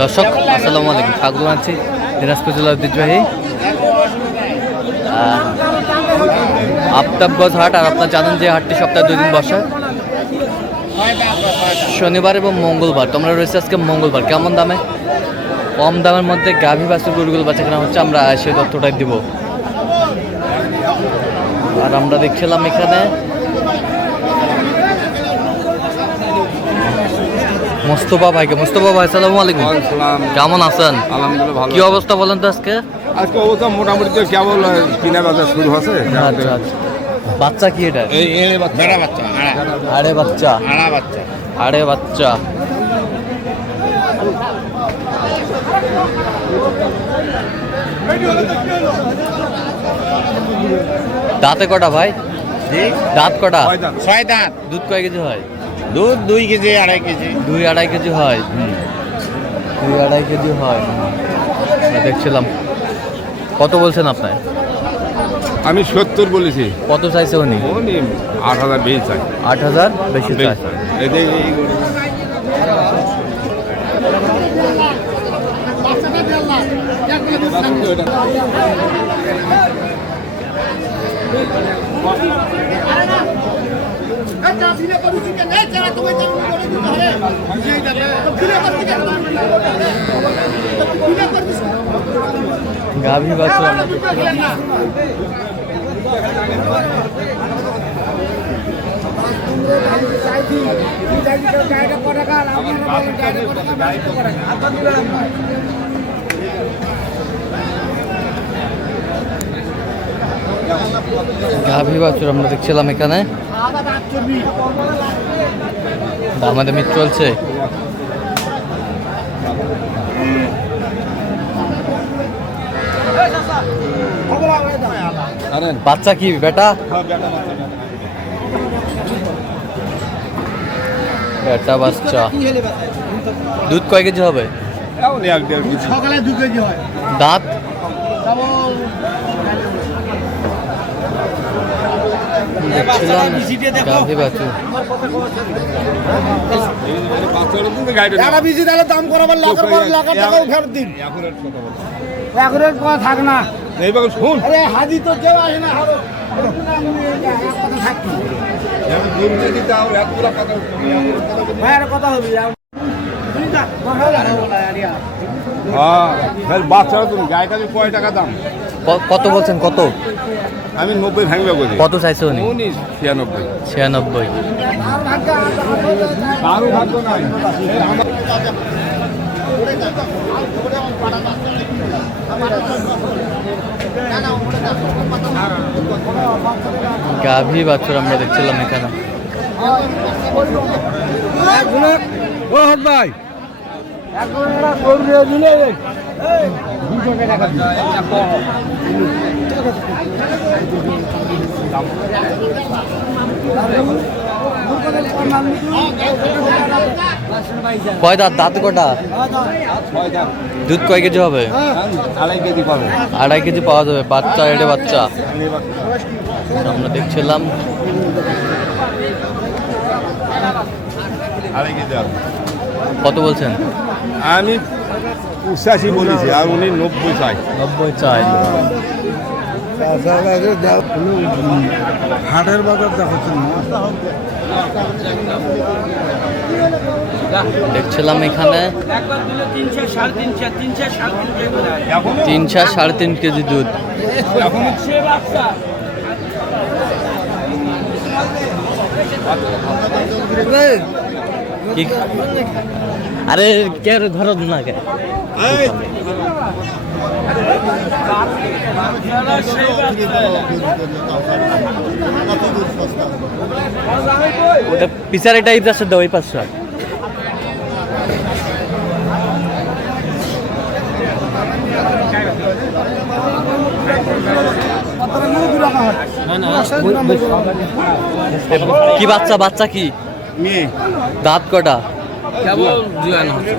দর্শক আসসালামু আলাইকুম, স্বাগত জানাচ্ছি দিনাজপুর জেলার ঐতিহ্যবাহী আফতাবগঞ্জ হাট। আর আপনারা জানেন যে হাটটি সপ্তাহে 2 দিন বসে, শনিবার এবং মঙ্গলবার। তোমরা রয়েছে আজকে মঙ্গলবার। কেমন দামে, কম দামের মধ্যে গাভী বাছুর গরুগুলো বাচ্চা কেনা হচ্ছে, আমরা সেই তথ্যটাই দিব। আর আমরা দেখছিলাম এখানে মোস্তফা ভাইকে। মোস্তফা ভাই আসসালামু আলাইকুম, কেমন আছেন? আলহামদুলিল্লাহ ভালো। কি অবস্থা বলেন তো আজকে? আজকে অবস্থা মোটামুটি তো কেবল কিনা বাজার শুরু হচ্ছে। আচ্ছা আচ্ছা, বাচ্চা কি এটা? এই এড়ে বাচ্চা, আড়ে বাচ্চা, আড়ে বাচ্চা। দাঁতে কটা ভাই? দাঁত কটা? 6 দাঁত। দুধ কয় কেজি হয়? দুধ 2 কেজি 2.5 কেজি। 2-2.5 কেজি হয়। 2-2.5 কেজি হয়। দেখছিলাম। কত বলছেন আপনি? আমি 70 বলেছি। কত চাইছে উনি? 8,000 বেশি চাই। 8,000 বেশি চাই। গাভী বাছুর আমরা দেখছিলাম। গাভী বাছুর আমরা দেখছিলাম এখানে, দামাদামি চলছে। বাচ্চা কি বেটা? বেটা বাচ্চা। দুধ কয় কেজি হবে? সকালে 2 কেজি হয়। দাঁত? গাভী বাছুর। টাকা বেশি তাহলে দাম করাবার লাখের পর লাখের টাকাও ফেরত দিন। একুরেট কথা থাক না। এইবার শুন, আরে হাজি তো কেউ আসে না। হারো কথা থাকি ভাইয়ের কথা হবে। হ্যাঁ বাচ্চারা তুমি গাড়িটা কয় টাকা দাম? কত বলছেন? কত? আমি 90 ভাঙবে বলি। কত চাইছে উনি? 96। 96। কারো ভাগ্য নাই। গাভী বাছুর আমরা দেখছিলাম এখানে। ও হক ভাই, কয় দাঁত? দাঁত কটা? দুধ কয় কেজি হবে? 2.5 কেজি পাবে। 2.5 কেজি পাওয়া যাবে। বাচ্চা, এড়ে বাচ্চা আমরা দেখছিলাম। 2.5 কেজি হবে। কত বলছেন? আমি 85 বলেছি, আর উনি 90 চাই। 90 চাই। হাটের বাজার দেখাচ্ছেন দেখছিলাম এখানে 3-3.5 কেজি দুধ। আরে কে ধরো না কে? ওটা পিছার এটা ইদাস দাও, এই 500। কি বাচ্চা? বাচ্চা কি? মেয়ে। দাঁত কটা? কেবল জুয়ান হচ্ছে।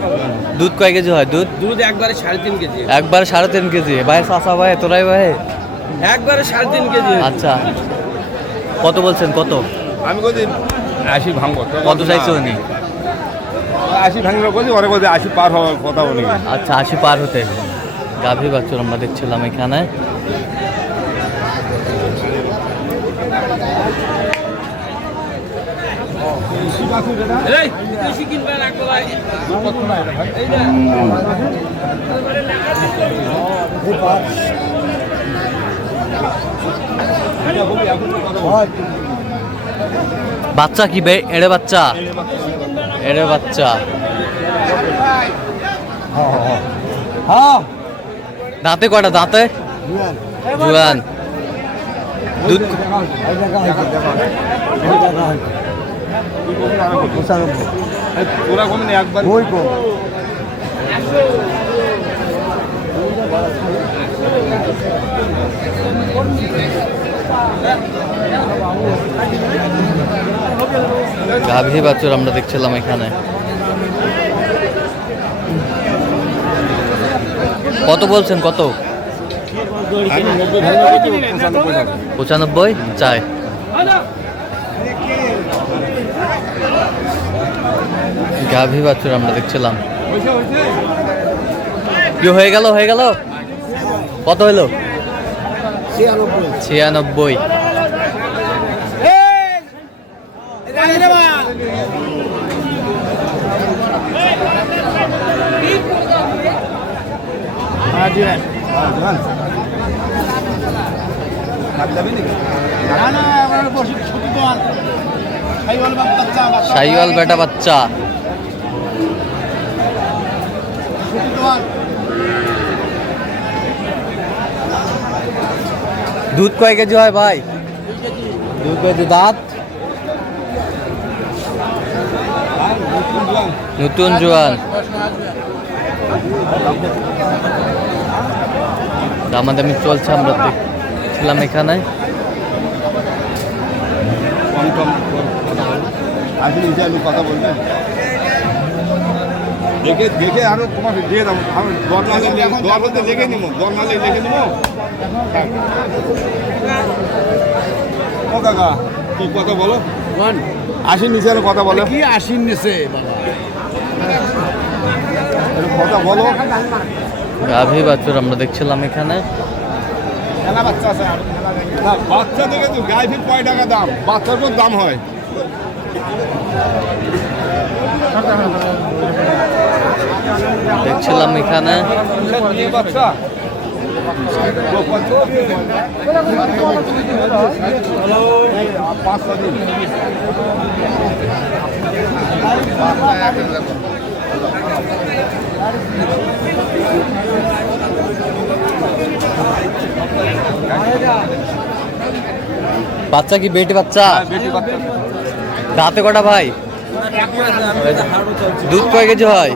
দুধ কয় কেজি হয়? দুধ দুধ একবারে 3.5 কেজি। একবারে 3.5 কেজি। ভাই চাচা ভাই তোরাই ভাই একবারে 3.5 কেজি। আচ্ছা, কত বলছেন? কত? আমি কদিন 80 ভাঙবো। কত চাইছো উনি? 80 ভাঙলে বলছি ওরে বলছে 80 পার হওয়ার কথা বলে আচ্ছা 80 পার হতে গাভী বাছুর আমরা দেখছিলাম এখানে। এই বেশি কিনবে না কলাই এই যে বাচ্চা কি এড়ে বাচ্চা? এড়ে বাচ্চা। দাঁতে কয়টা? দাঁতে জুয়ান। দুধ ওরা কমে একবার গাভী বাছুর আমরা দেখছিলাম এখানে। কত বলছেন? কত? 95 চাই। গাভী বাছুর আমরা দেখছিলাম। কি হয়ে গেল? হয়ে গেল? কত হলো? 96। শাহিওয়াল বেটা বাচ্চা। দুধ কয় কেজি হয় ভাই? 2 কেজি। দাঁত নতুন জোয়ান। দামাদামি চলছে আমরা দেখছিলাম এখানে। আসলে কথা বলবেন দেখে দেখে আরো তোমাকে দিয়ে দাও। আমি দর বলতে দেখে নিবো, দর নালে দেখে নিবো। ও কাকা কি কথা বলো? 80 নিচে আরো কথা বলো। কি 80 নিচে বাবা কথা বলো। গাভী বাছুর আমরা দেখছিলাম এখানে। না বাচ্চা থেকে তো গাই ফিট কয় টাকা দাম? বাচ্চার কোন দাম হয়? দেখছিলাম এখানে। বাচ্চা বাচ্চা কি বেটি বাচ্চা? বেটি বাচ্চা। দাঁতে কটা ভাই? দুধ কয় কেজি হয়?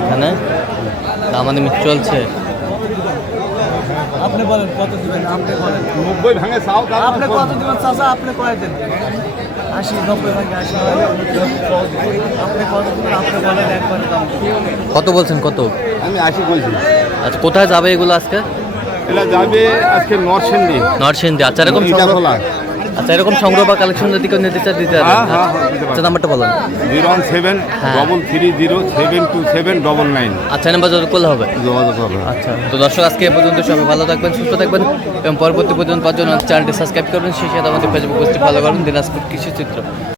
এখানে দামাদামি চলছে। আপনি বলেন কত দিবেন? আপনি বলেন 90 ভাঙে চাও। আপনি কত দিবেন চাচা? আপনি কয় দেন? 80 90 ভাঙে 80 আপনি কত দিবেন? আপনি বলেন একবার দাম। কত বলছেন? কত? আমি 80 বলছি। আচ্ছা কোথায় যাবে এগুলো আজকে? এটা যাবে আজকে নরসিংদী। নরসিংদী। আচ্ছা এরকম ইটাখোলা। আচ্ছা এরকম সংগ্রহ বা কালেকশন যদি কেউ নিতে চায় দিতে পারবেন? আচ্ছা নাম্বারটা বলুন। 01733727279 আচ্ছা নাম্বার যোগাযোগ করলে হবে। যোগাযোগ করবে। আচ্ছা তো দর্শক আজকে এ পর্যন্ত সবাই ভালো থাকবেন, সুস্থ থাকবেন এবং পরবর্তী পর্যন্ত পাওয়ার জন্য চ্যানেলটি সাবস্ক্রাইব করবেন। সেই সাথে আমাদের ফেসবুক পেজটি ফলো করবেন দিনাজপুর কৃষি চিত্র।